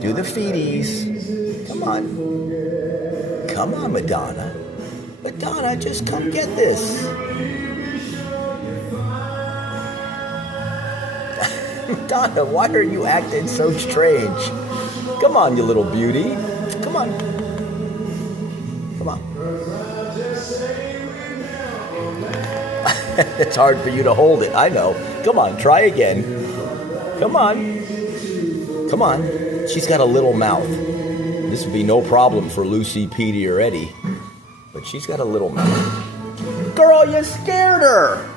Do the feeties. Come on. Come on, Madonna. Madonna, just come get this. Madonna, why are you acting so strange? Come on, you little beauty. Come on. Come on. It's hard for you to hold it, I know. Come on, try again. Come on. Come on. She's got a little mouth. This would be no problem for Lucy, Petey, or Eddie. But she's got a little mouth. Girl, you scared her!